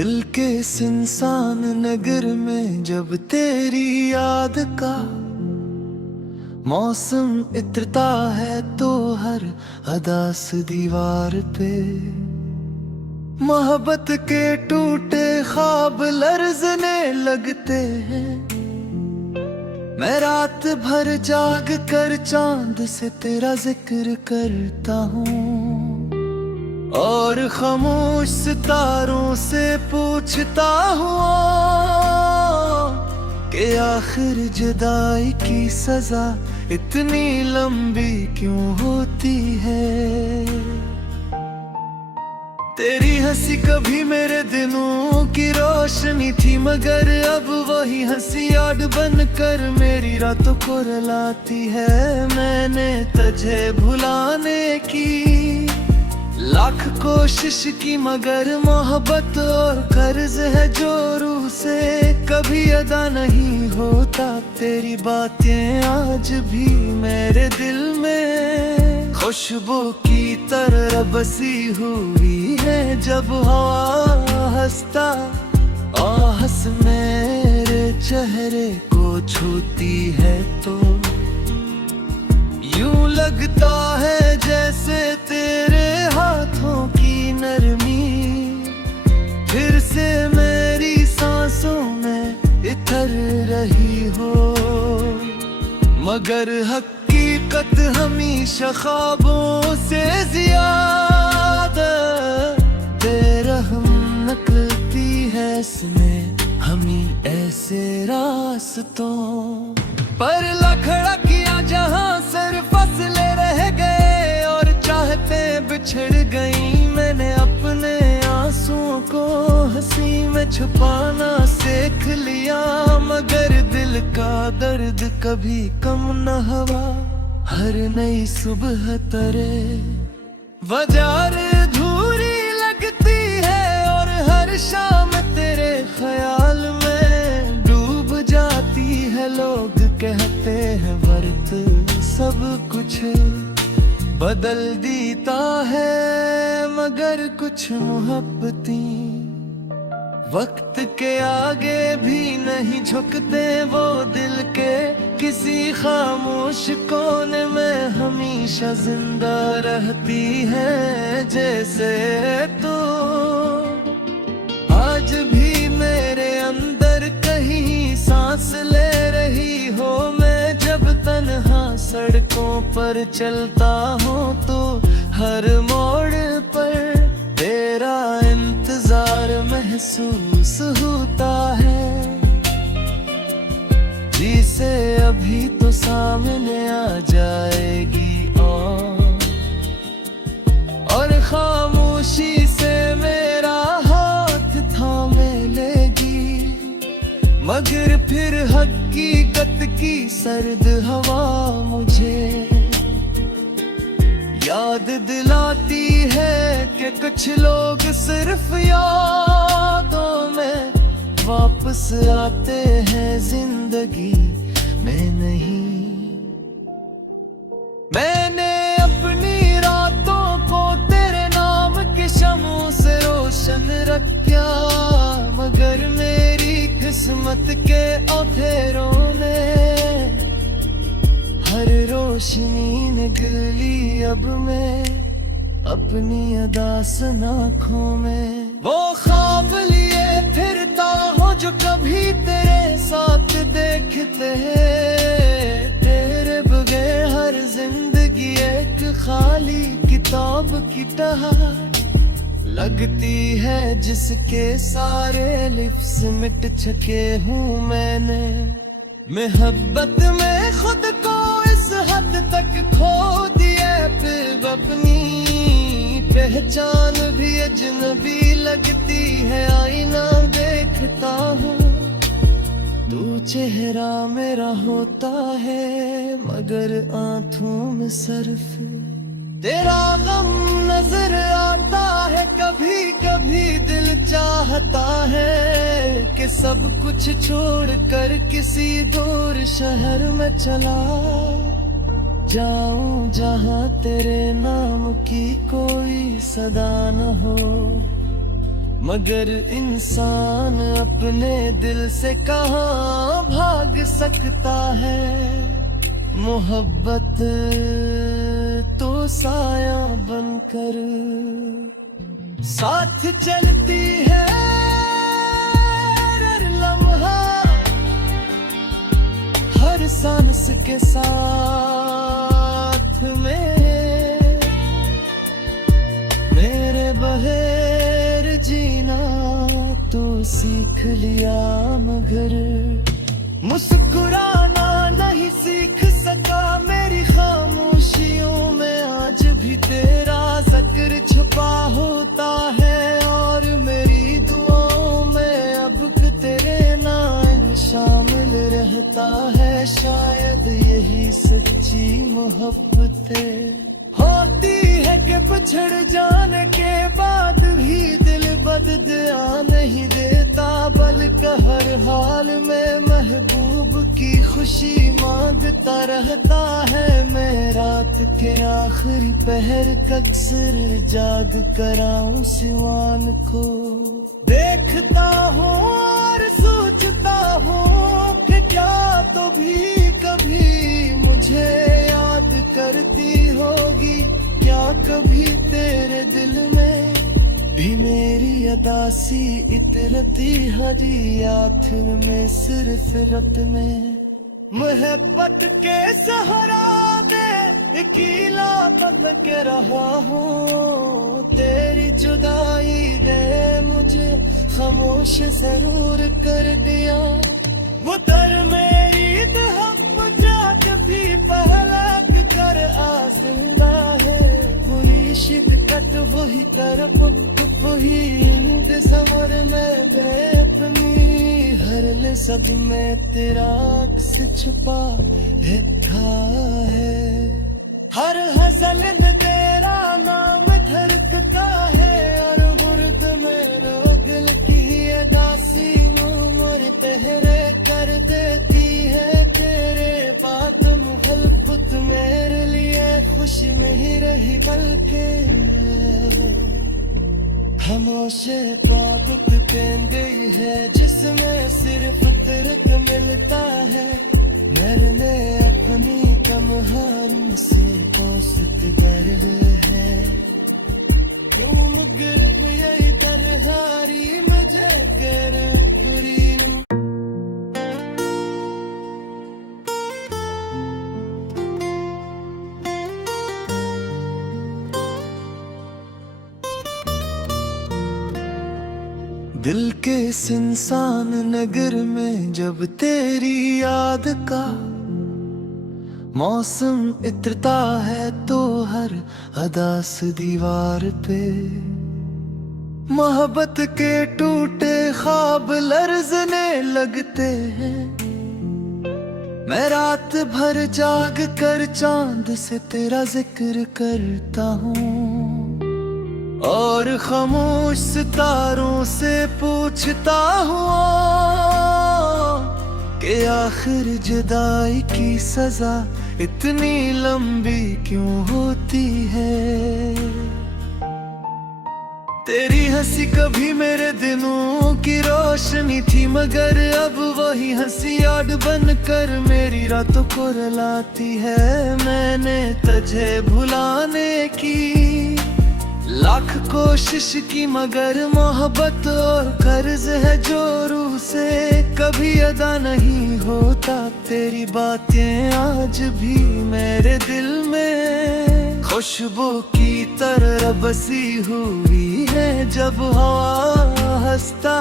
दिल के सुनसान नगर में जब तेरी याद का मौसम इत्रता है तो हर अदास दीवार पे मोहब्बत के टूटे ख्वाब लर्जने लगते हैं। मैं रात भर जाग कर चांद से तेरा जिक्र करता हूँ और खामोश सितारों से पूछता हुआ कि आखिर जुदाई की सजा इतनी लंबी क्यों होती है। तेरी हंसी कभी मेरे दिनों की रोशनी थी, मगर अब वही हंसी याद बनकर मेरी रातों को रुलाती है। मैंने तुझे भुलाने की लाख कोशिश की, मगर मोहब्बत और कर्ज है जो रूह से कभी अदा नहीं होता। तेरी बातें आज भी मेरे दिल में खुशबू की तरह बसी हुई है। जब हवा हंसता आहस मेरे चेहरे को छूती है तो यूं लगता है जैसे तेरे हाथों की नरमी फिर से मेरी सांसों में इतर रही हो। मगर हकीकत हमेशा ख्वाबों से ज्यादा बेरहम निकलती है। इसमें हमें ऐसे रास्तों पर लखड़ा किया जहां सिर्फ फसले रह गए और चाहते बिछड़ गई। मैंने अपने आंसुओं को हंसी में छुपाना सीख लिया, मगर दिल का दर्द कभी कम न हुआ। हर नई सुबह तरे वजार धूरी लगती है और हर शाम तेरे ख्याल में डूब जाती है। लोग कहते हैं वर्त सब कुछ बदल देता है, मगर कुछ मोहब्बतें वक्त के आगे भी नहीं झुकते। वो दिल के किसी खामोश कोने में हमेशा जिंदा रहती है। जैसे तो आज भी मेरे अंदर कहीं सांस ले रही हो। मैं जब तन्हा सड़कों पर चलता हूँ तो हर मोड़ पर तेरा इंतजार महसूस होता है। जिसे अभी तो सामने आ जाएगी और खामोशी से मेरा हाथ थामे लेगी, मगर फिर हकीकत की सर्द हवा मुझे याद दिलाती है कि कुछ लोग सिर्फ यादों में वापस आते हैं, जिंदगी में नहीं। मैंने अपनी रातों को तेरे नाम के शमों से रोशन रखा, मगर मेरी किस्मत के अंधेरों ने हर रोशनी निगल ली। अब मैं अपनी अदास आँखों में वो ख्वाब लिए फिरता हूँ जो कभी तेरे साथ देखते हैं। तेरे बगैर हर जिंदगी एक खाली किताब की तरह लगती है, जिसके सारे लिफ्स मिट चुके हूँ मैंने। मोहब्बत में खुद को इस हद तक खो दिया, फिर अपनी पहचान भी अजनबी लगती है। आईना देखता हूँ तू चेहरा मेरा होता है, मगर आंखों में सिर्फ तेरा गम नजर आता है। कभी कभी दिल चाहता है कि सब कुछ छोड़ कर किसी दूर शहर में चला जाऊं, जहां तेरे नाम की कोई सदा न हो। मगर इंसान अपने दिल से कहाँ भाग सकता है। मोहब्बत तो साया बनकर साथ चलती है हर लम्हा, हर सांस के साथ में मेरे बगैर जीना तो सीख लिया, मगर मुस्कुराना नहीं सीख सका। मेरी खामोशियों में आज भी तेरा जिक्र छुपा होता है, और मेरी दुआओं में अब तेरे नाम शामिल रहता है। शायद यही सच्ची मोहब्बत होती है कि बिछड़ जाने के बाद भी दिल बददुआ नहीं देता, बल्कि हर हाल में महबूब की खुशी मांगता रहता है। मैं रात के आखिरी पहर अक्सर जाग कर आऊं सिवान को देखता हूँ और सोचता हूँ कि क्या तो भी कभी मुझे याद करती होगी। क्या कभी तेरे दिल में भी मेरी अदासी इतरती हरी आखिर में सिर्फ रत में मोहब्बत के सहारा दे अकेला बन के रहा हूँ। तेरी जुदाई ने मुझे खामोश जरूर कर दिया, वो दर मेरी तहफ़्फ़ुज़ात भी पहलक कर आसिंदा है। बुरी शिद्दत वही तरफ वही इंतज़ार में बेपनी, हर लफ्ज़ में तेरा अक्स छुपा लिखा है। हर गज़ल में तेरा नाम धड़कता है, और गुर्द में रोगल की अदासी उम्र तहरे कर देती है। तेरे बात मुखलफत मेरे लिए खुश नहीं रही, बल्कि खामोशे का दुख कहते है जिसमें सिर्फ तिरक मिलता है। मरने अपनी कमहान से पहुंचत कर है, क्यों मगर यही तरहारी मुझे कर बुरी। दिल के इस इंसान नगर में जब तेरी याद का मौसम इत्रता है, तो हर अदास दीवार पे मोहब्बत के टूटे ख्वाब लर्ज़ने लगते हैं। मैं रात भर जाग कर चांद से तेरा जिक्र करता हूँ, और खामोश सितारों से पूछता हूँ कि आखिर जुदाई की सजा इतनी लंबी क्यों होती है। तेरी हंसी कभी मेरे दिनों की रोशनी थी, मगर अब वही हंसी आड़ बन कर मेरी रातों को रुलाती है। मैंने तुझे भुलाने की लाख कोशिश की, मगर मोहब्बत और कर्ज है जो रूह से कभी अदा नहीं होता। तेरी बातें आज भी मेरे दिल में खुशबू की तरह बसी हुई है। जब हवा हंसता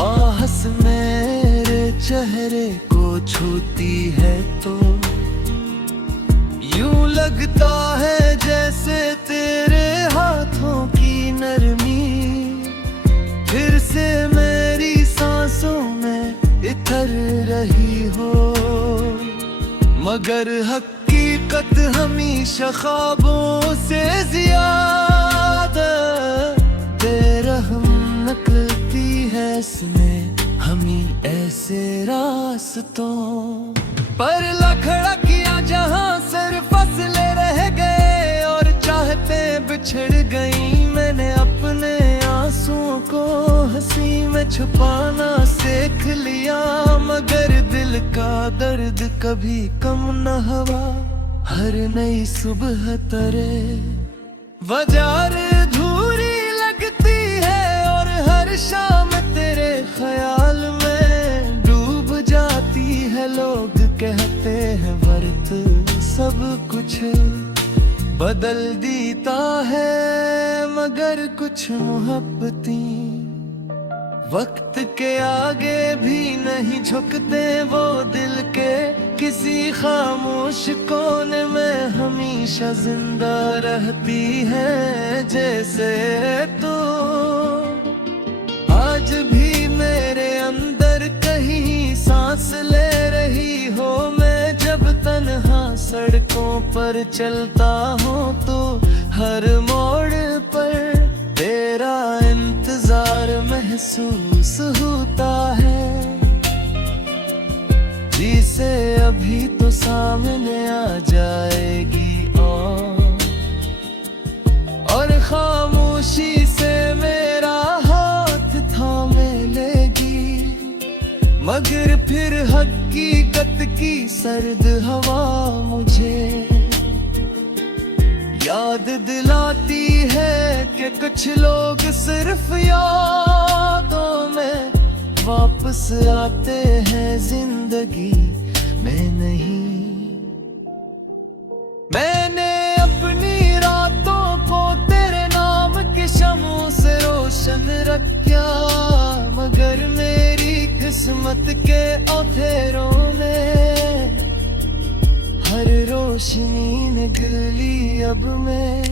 आहस मेरे चेहरे को छूती है, तो यूं लगता है जैसे तेरे हाथों की नरमी फिर से मेरी सांसों में इतर रही हो। मगर हकीकत हमेशा ख्वाबों से ज्यादा बेरहम निकलती है। इसमें हमें ऐसे रास्तों पर लखड़ा किया जहां सिर्फ फसले रह गए और चाहते बिछड़ गई। मैंने अपने आंसुओं को छुपाना सीख लिया, मगर दिल का दर्द कभी कम न हुआ। हर नई सुबह तरे वजार धूरी लगती है, और हर शाम तेरे ख्याल में डूब जाती है। लोग कहते हैं वर्त सब कुछ बदल देता है, मगर कुछ मोहब्बतें वक्त के आगे भी नहीं झुकते। वो दिल के किसी खामोश कोने में हमेशा जिंदा रहती है, जैसे तो आज भी मेरे अंदर कहीं सांस ले रही हो। मैं जब तन्हा सड़कों पर चलता हूँ तो हर मोड़ पर तेरा इंतजार महसूस होता है। जिसे अभी तो सामने आ जाएगी और खामोशी से मेरा हाथ थामे लेगी, मगर फिर हकीकत की सर्द हवा मुझे याद दिलाती है कि कुछ लोग सिर्फ यादों में वापस आते हैं, जिंदगी में नहीं। मैंने अपनी रातों को तेरे नाम के शमों से रोशन रखा, मगर मेरी किस्मत के अंधेरों ने हर रोशनी निगल ली। अब मैं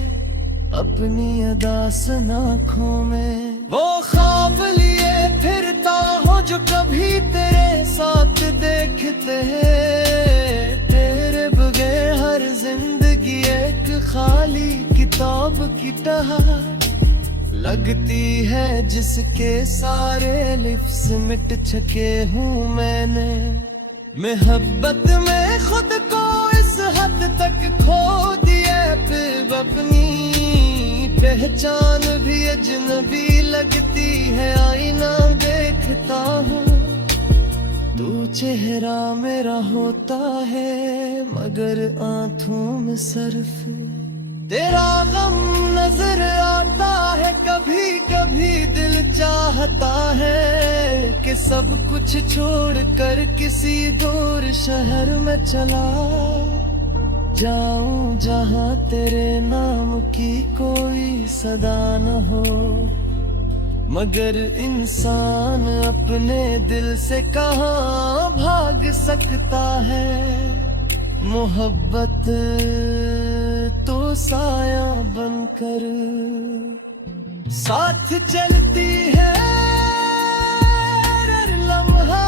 अपनी अदास आँखों में वो ख्वाब लिए फिरता हूँ जो कभी तेरे साथ देखते हैं। तेरे बगैर हर जिंदगी एक खाली किताब की तरह लगती है, जिसके सारे लिफ्स मिट चुके हूँ मैंने। मोहब्बत में खुद को इस हद तक खो दिया, फिर अपनी पहचान भी अजनबी लगती है। आईना देखता हूँ तू चेहरा मेरा होता है, मगर आंखों में सिर्फ तेरा गम नजर आता है। कभी कभी दिल चाहता है कि सब कुछ छोड़ कर किसी दूर शहर में चला जाऊं, जहां तेरे नाम की कोई सदा न हो। मगर इंसान अपने दिल से कहाँ भाग सकता है। मोहब्बत तो साया बनकर साथ चलती है, हर लम्हा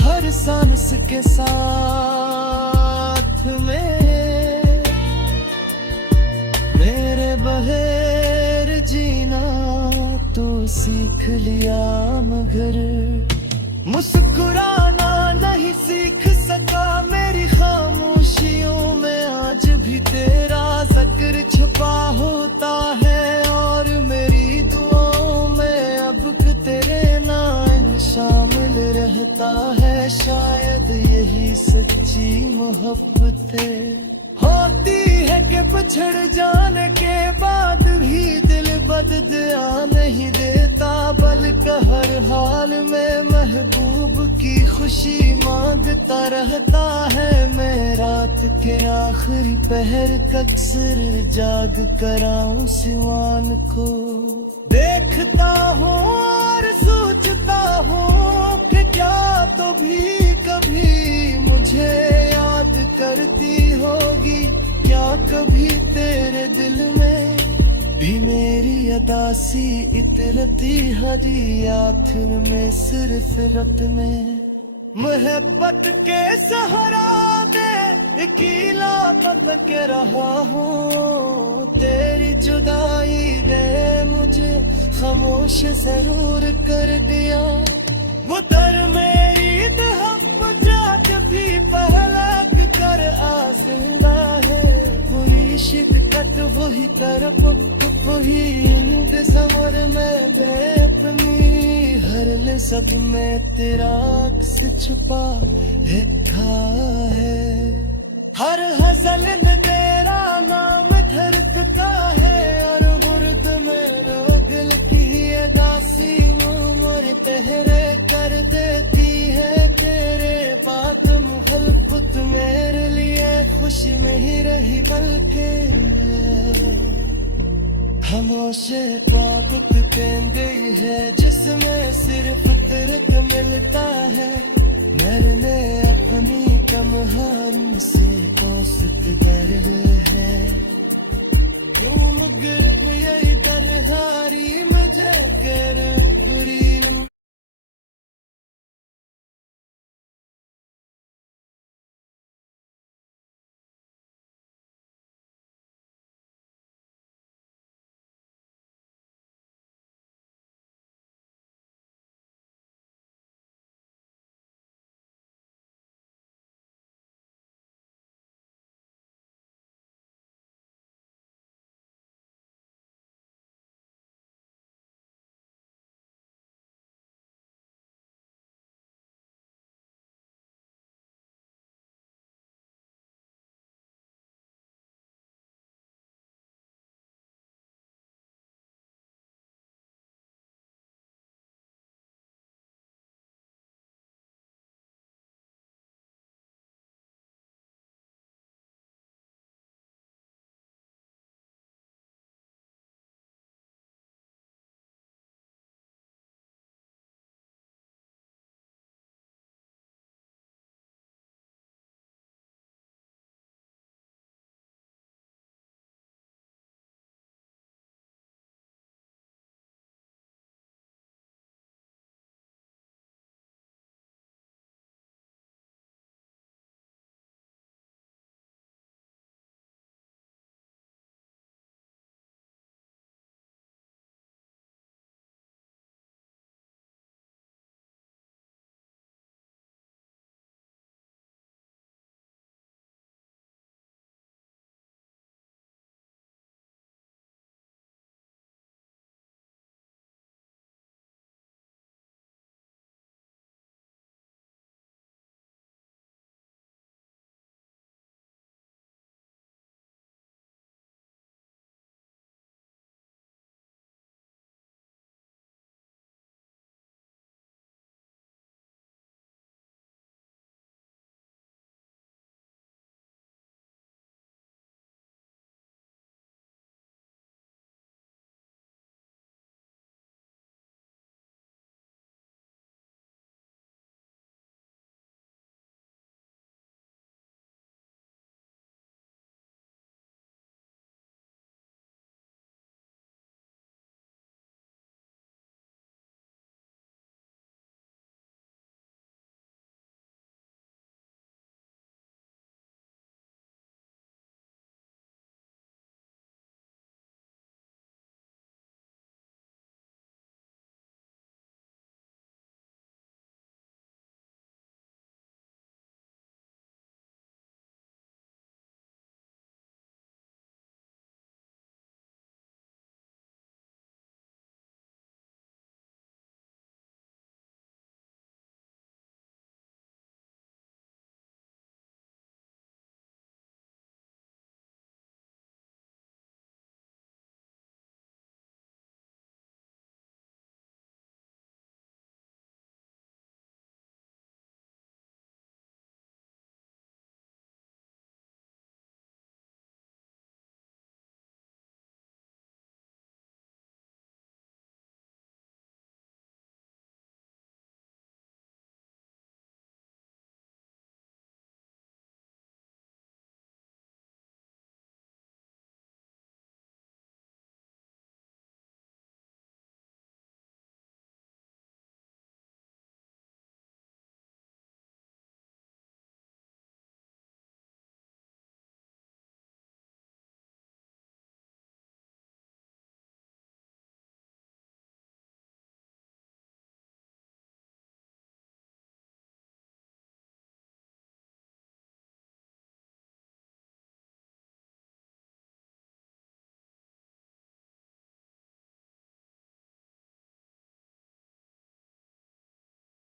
हर सांस के साथ में। मेरे बगैर जीना तो सीख लिया, मगर मुस्कुराना नहीं सीख सका। मेरी खामोशियों में आज भी तेरा जिक्र छुपा होता है, और मेरी दुआओं में अब तेरे नाम शामिल रहता है। शायद यही सच्ची मोहब्बत होती है कि बिछड़ जाने के बाद भी दिल बददुआ नहीं देता, बल्कि हर हाल में महबूब की खुशी मांगता रहता है। मैं रात के आखिरी पहर अक्सर जाग कर आऊं सिवान को देखता हूँ और सोचता हूँ कि क्या तो भी कभी मुझे याद करती होगी। क्या कभी तेरे दिल में भी मेरी अदासी इतरती हरी आखिर में सिर्फ अपने मोहब्बत के सहारा में अकेला बन के रहा हूँ। तेरी जुदाई ने मुझे खामोश जरूर कर दिया, वो दर मेरी जब भी पहलक कर आसला है। पूरी शिद्दत वही तरफ वही इंतज़ार में अपनी हर लफ्ज़ में तेरा अक्स छुपा लिखा है। हर गज़ल में तेरा नाम धड़कता है और गुर्द मेरो दिल की अदासी मोर पहरे कर देती है। तेरे बात मुखलफत मेरे लिए खुशी में ही रही बल्कि खामोशे ताकत कहते है जिसमें सिर्फ फिरक मिलता है। मैंने अपनी कमहान से कौसत कर है क्यों मगर